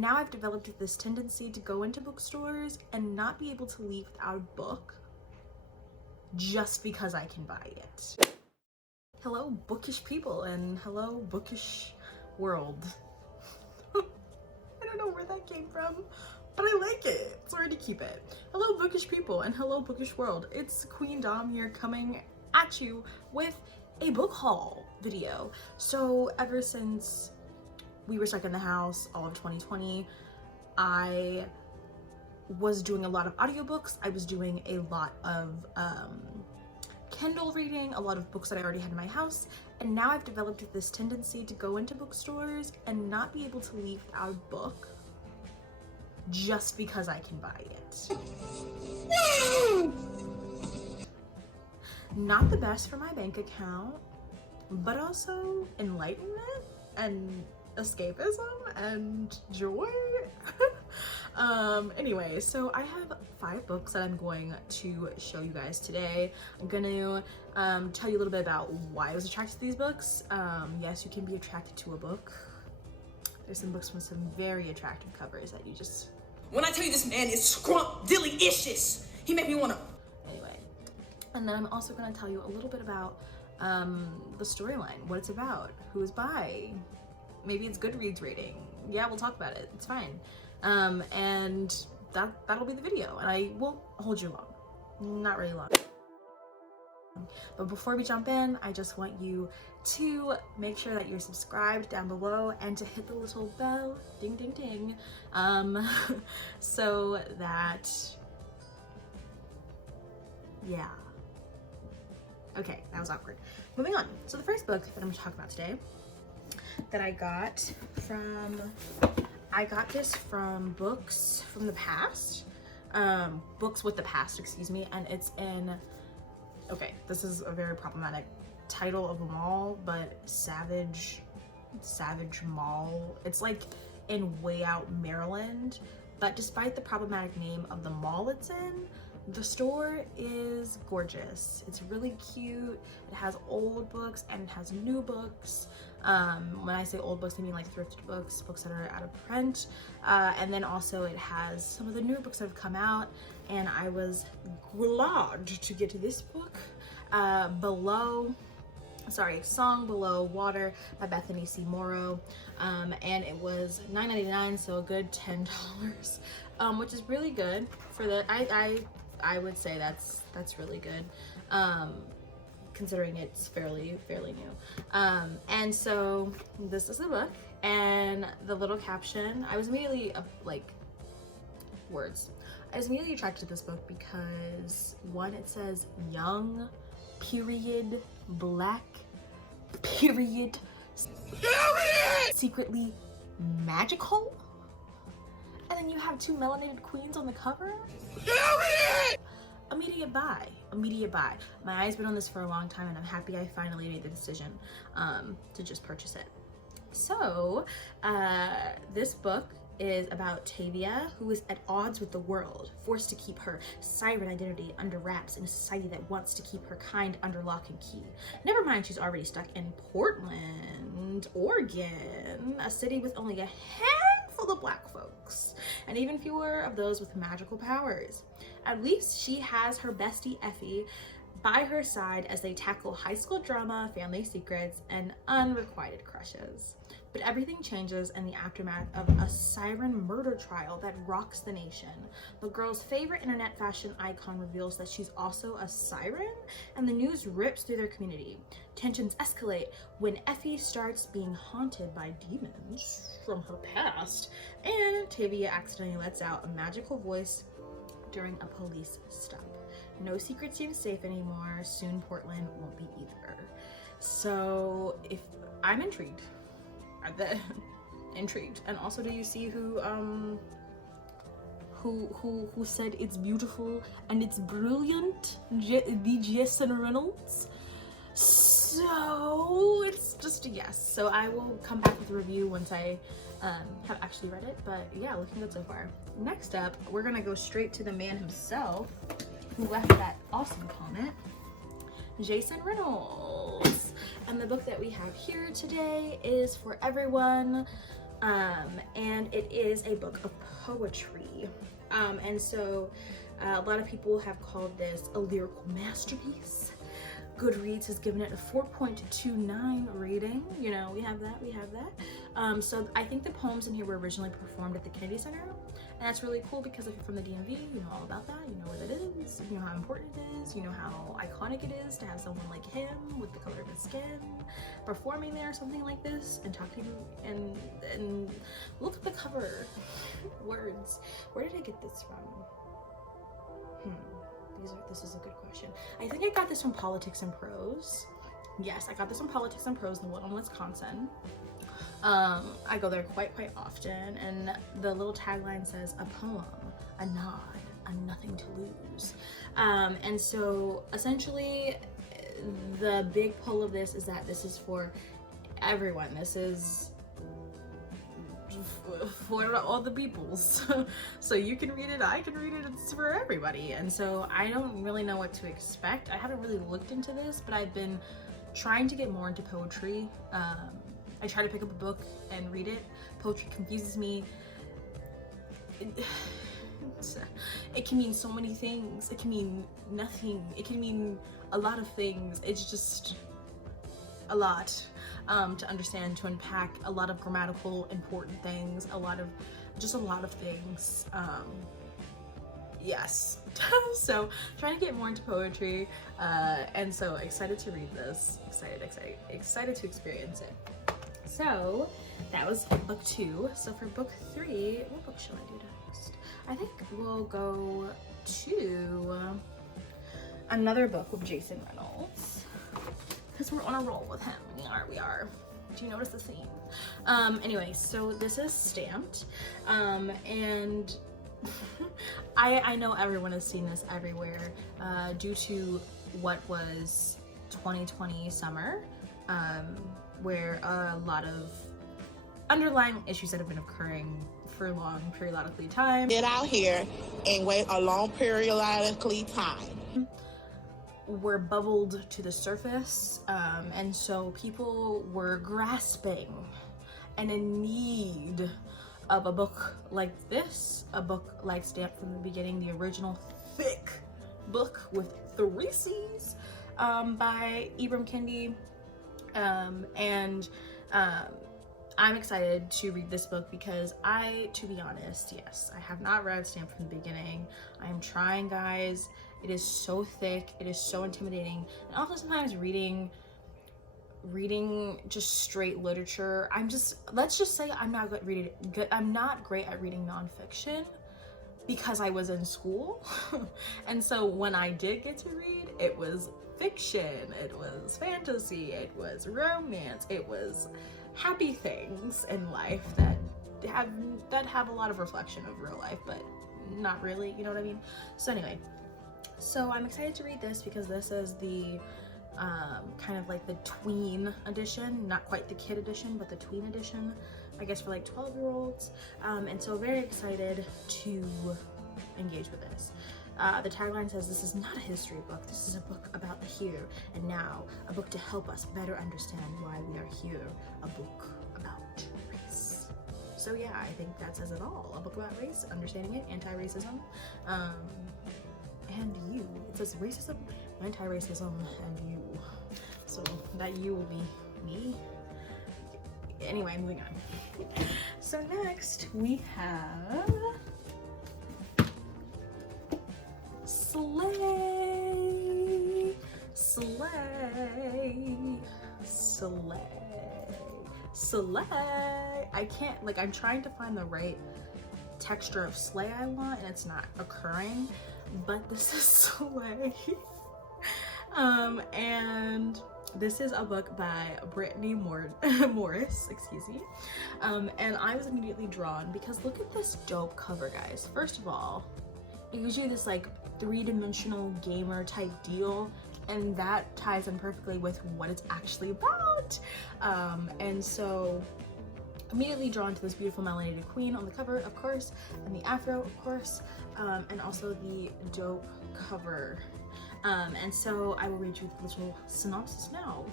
And now I've developed this tendency to go into bookstores and not be able to leave without a book just because I can buy it. Hello, bookish people, and hello, bookish world. I don't know where that came from, but I like it. Sorry to keep it. Hello, bookish people, and hello, bookish world. It's Queendom here coming at you with a book haul video. So ever since we were stuck in the house all of 2020, I was doing a lot of audiobooks. I was doing a lot of Kindle reading, a lot of books that I already had in my house, and now I've developed this tendency to go into bookstores and not be able to leave without a book just because I can buy it. Not the best for my bank account, but also enlightenment and escapism and joy. Anyway, so I have 5 books that I'm going to show you guys today. I'm gonna tell you a little bit about why I was attracted to these books. Yes, you can be attracted to a book. There's some books with some very attractive covers that you just... When I tell you this man is scrumptious, he made me wanna... Anyway, and then I'm also gonna tell you a little bit about the storyline, what it's about, who is by, maybe it's Goodreads rating. Yeah, we'll talk about it, it's fine. And that'll be the video, and I won't hold you long, not really long. But before we jump in, I just want you to make sure that you're subscribed down below and to hit the little bell, ding ding ding, so that, yeah. Okay, that was awkward. Moving on. So the first book that I'm gonna talk about today that I got this from Books from the Past, Books with the Past, excuse me, and it's in, okay, this is a very problematic title of a mall, but Savage Mall. It's like in way out Maryland, but despite the problematic name of the mall it's in, the store is gorgeous. It's really cute. It has old books and it has new books. When I say old books, I mean like thrifted books, books that are out of print. And then also it has some of the new books that have come out. And I was glad to get this book, Song Below Water by Bethany Morrow. And it was $9.99, so a good $10, which is really good for the, I would say that's really good, considering it's fairly new. And so this is the book, and the little caption, I was immediately I was immediately attracted to this book because, one, it says young, period, black, period, secretly magical, and then you have 2 melanated queens on the cover. Immediate buy. My eye's been on this for a long time, and I'm happy I finally made the decision to just purchase it. So this book is about Tavia, who is at odds with the world, forced to keep her siren identity under wraps in a society that wants to keep her kind under lock and key. Never mind, she's already stuck in Portland, Oregon, a city with only a handful of black folks, and even fewer of those with magical powers. At least she has her bestie Effie by her side as they tackle high school drama, family secrets, and unrequited crushes. But everything changes in the aftermath of a siren murder trial that rocks the nation. The girl's favorite internet fashion icon reveals that she's also a siren, and the news rips through their community. Tensions escalate when Effie starts being haunted by demons from her past, and Tavia accidentally lets out a magical voice during a police stop. No secret seems safe anymore. Soon Portland won't be either. So if I'm intrigued. Intrigued. And also, do you see who said it's beautiful and it's brilliant? The Reynolds. So it's just a yes. So I will come back with a review once I have actually read it, but yeah, looking good so far. Next up, we're gonna go straight to the man himself who left that awesome comment, Reynolds. And the book that we have here today is For Everyone And it is a book of poetry. And so a lot of people have called this a lyrical masterpiece. Goodreads has given it a 4.29 rating. You know, we have that. So I think the poems in here were originally performed at the Kendi Center. And that's really cool because if you're from the DMV, you know all about that. You know where that is. You know how important it is. You know how iconic it is to have someone like him with the color of his skin performing there, something like this, and talking and look at the cover. Words. Where did I get this from? This is a good question. I think I got this from Politics and Prose. Yes, I got this from Politics and Prose, the one in Wisconsin. I go there quite often, and the little tagline says, a poem, a nod, a nothing to lose. And so essentially the big pull of this is that this is for everyone. This is for all the peoples. So you can read it, I can read it, it's for everybody. And so I don't really know what to expect. I haven't really looked into this, but I've been trying to get more into poetry. I try to pick up a book and read it. Poetry confuses me. It can mean so many things. It can mean nothing. It can mean a lot of things. It's just a lot to understand, to unpack, a lot of grammatical important things, a lot of things. Yes. So trying to get more into poetry, and so excited to read this. Excited to experience it. So that was book 2. So for book 3, what book shall I do next? I think we'll go to another book with Jason Reynolds, because we're on a roll with him. We are. Do you notice the theme? Anyway, so this is stamped, and I know everyone has seen this everywhere due to what was 2020 summer, where a lot of underlying issues that have been occurring for long periodically time. Get out here and wait a long periodically time. Were bubbled to the surface, and so people were grasping and in need of a book like this, a book like Stamped from the Beginning, the original thick book with 3 C's by Ibram Kendi. I'm excited to read this book because to be honest, yes, I have not read Stamped from the Beginning. I am trying, guys. It is so thick, it is so intimidating, and also sometimes reading just straight literature, let's just say I'm not great at reading nonfiction because I was in school. And so when I did get to read, it was fiction, it was fantasy, it was romance, it was happy things in life that have a lot of reflection of real life, but not really, you know what I mean? So anyway, so I'm excited to read this because this is the kind of like the tween edition, not quite the kid edition, but the tween edition, I guess, for like 12-year-olds. And so very excited to engage with this. The tagline says, this is not a history book, this is a book about the here and now, a book to help us better understand why we are here, a book about race. So yeah, I think that says it all. A book about race, understanding it, anti-racism, and you. It says racism, anti-racism, and you. So that you will be me. Anyway, moving on. So next we have Slay. I can't, I'm trying to find the right texture of slay I want, and it's not occurring, but this is Slay. And this is a book by Brittney Morris, excuse me. And I was immediately drawn because look at this dope cover, guys. First of all, it gives you this like 3-dimensional gamer type deal, and that ties in perfectly with what it's actually about. And so immediately drawn to this beautiful melanated queen on the cover, of course, and the afro, of course, and also the dope cover. And so I will read you the little synopsis now.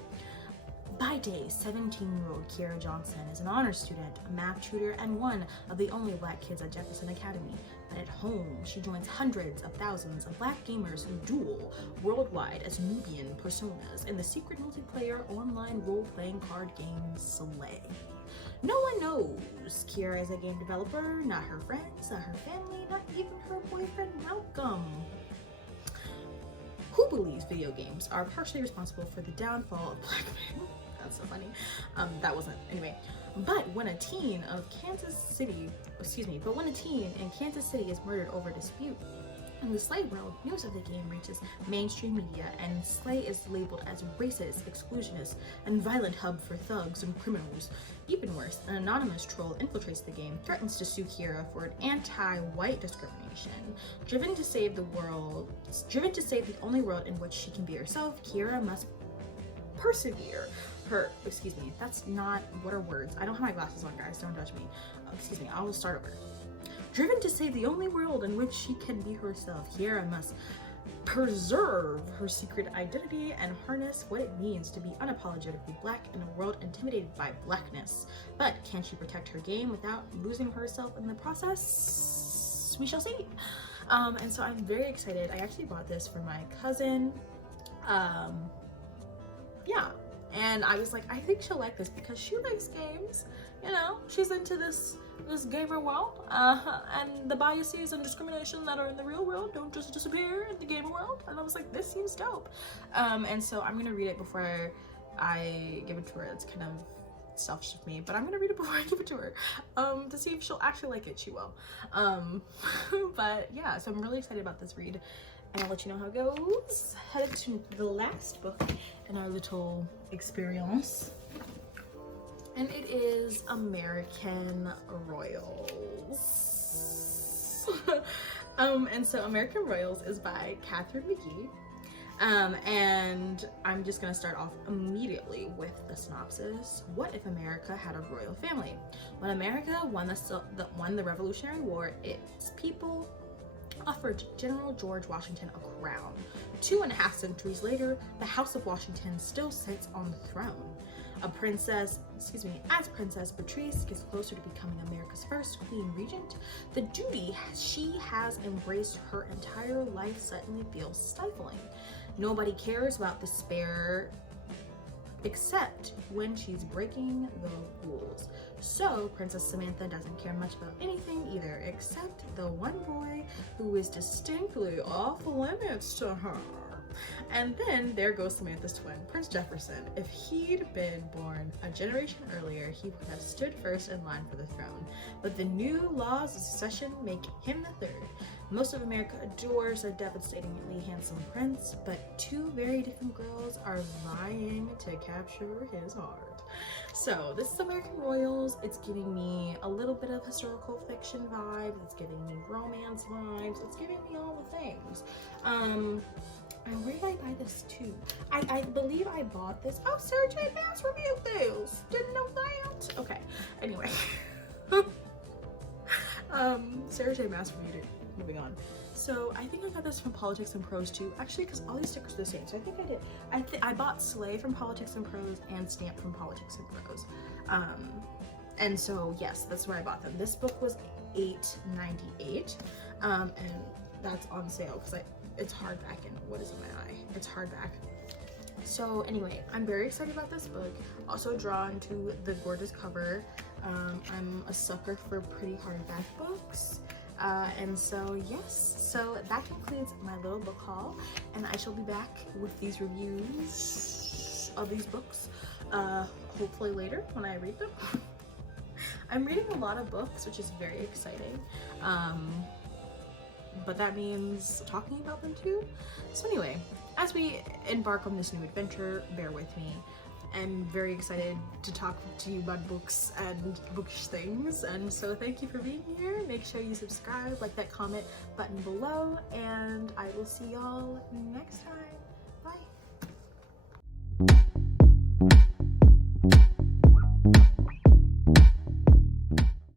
By day, 17-year-old Kiera Johnson is an honor student, a math tutor, and one of the only black kids at Jefferson Academy. But at home, she joins hundreds of thousands of black gamers who duel worldwide as Nubian personas in the secret multiplayer online role-playing card game Slay. No one knows Kiera is a game developer, not her friends, not her family, not even her boyfriend Malcolm, who believes video games are partially responsible for the downfall of black men. That's so funny. Anyway. But when a teen in Kansas City is murdered over dispute, in the Slay world, news of the game reaches mainstream media, and Slay is labeled as racist, exclusionist, and violent hub for thugs and criminals. Even worse, an anonymous troll infiltrates the game, threatens to sue Kiera for an anti-white discrimination. Driven to save the only world in which she can be herself, Kiera must persevere. That's not, what are words? I don't have my glasses on, guys, don't judge me. I will start over. Driven to save the only world in which she can be herself, Kiera must preserve her secret identity and harness what it means to be unapologetically black in a world intimidated by blackness. But can she protect her game without losing herself in the process? We shall see. And so I'm very excited. I actually bought this for my cousin. Yeah. And I was like, I think she'll like this because she likes games. You know, she's into this gamer world, and the biases and discrimination that are in the real world don't just disappear in the gamer world. And I was like, this seems dope. And so I'm gonna read it before I give it to her. It's kind of selfish of me, but I'm gonna read it before I give it to her, to see if she'll actually like it. She will. But yeah, so I'm really excited about this read, and I'll let you know how it goes. Headed to the last book in our little experience, and it is American Royals. And so American Royals is by Kathrine Mcgee. And I'm just gonna start off immediately with the synopsis. What if America had a royal family? When America won the Revolutionary War, its people offered General George Washington a crown. 2.5 centuries later, the House of Washington still sits on the throne. As Princess Beatrice gets closer to becoming America's first Queen Regent, the duty she has embraced her entire life suddenly feels stifling. Nobody cares about despair except when she's breaking the rules. So Princess Samantha doesn't care much about anything either, except the one boy who is distinctly off limits to her. And then there goes Samantha's twin, Prince Jefferson. If he'd been born a generation earlier, he would have stood first in line for the throne. But the new laws of succession make him the third. Most of America adores a devastatingly handsome prince, but two very different girls are vying to capture his heart. So this is American Royals. It's giving me a little bit of historical fiction vibes. It's giving me romance vibes. It's giving me all the things. And where did I buy this too? I believe I bought this. Oh, Sarah J. Maas reviewed this. Didn't know that. Okay. Anyway. Sarah J. Maas reviewed it. Moving on. So I think I got this from Politics and Prose too. Actually, because all these stickers are the same. So I think I did. I bought Slay from Politics and Prose and Stamp from Politics and Prose. And so yes, that's where I bought them. This book was $8.98. And that's on sale because it's hardback, and what is in my eye? It's hardback. So anyway, I'm very excited about this book. Also drawn to the gorgeous cover. I'm a sucker for pretty hardback books. And so yes, so that concludes my little book haul, and I shall be back with these reviews of these books hopefully later when I read them. I'm reading a lot of books, which is very exciting. But that means talking about them too. So anyway, as we embark on this new adventure, bear with me. I'm very excited to talk to you about books and bookish things, and so thank you for being here. Make sure you subscribe, like that comment button below, and I will see y'all next time.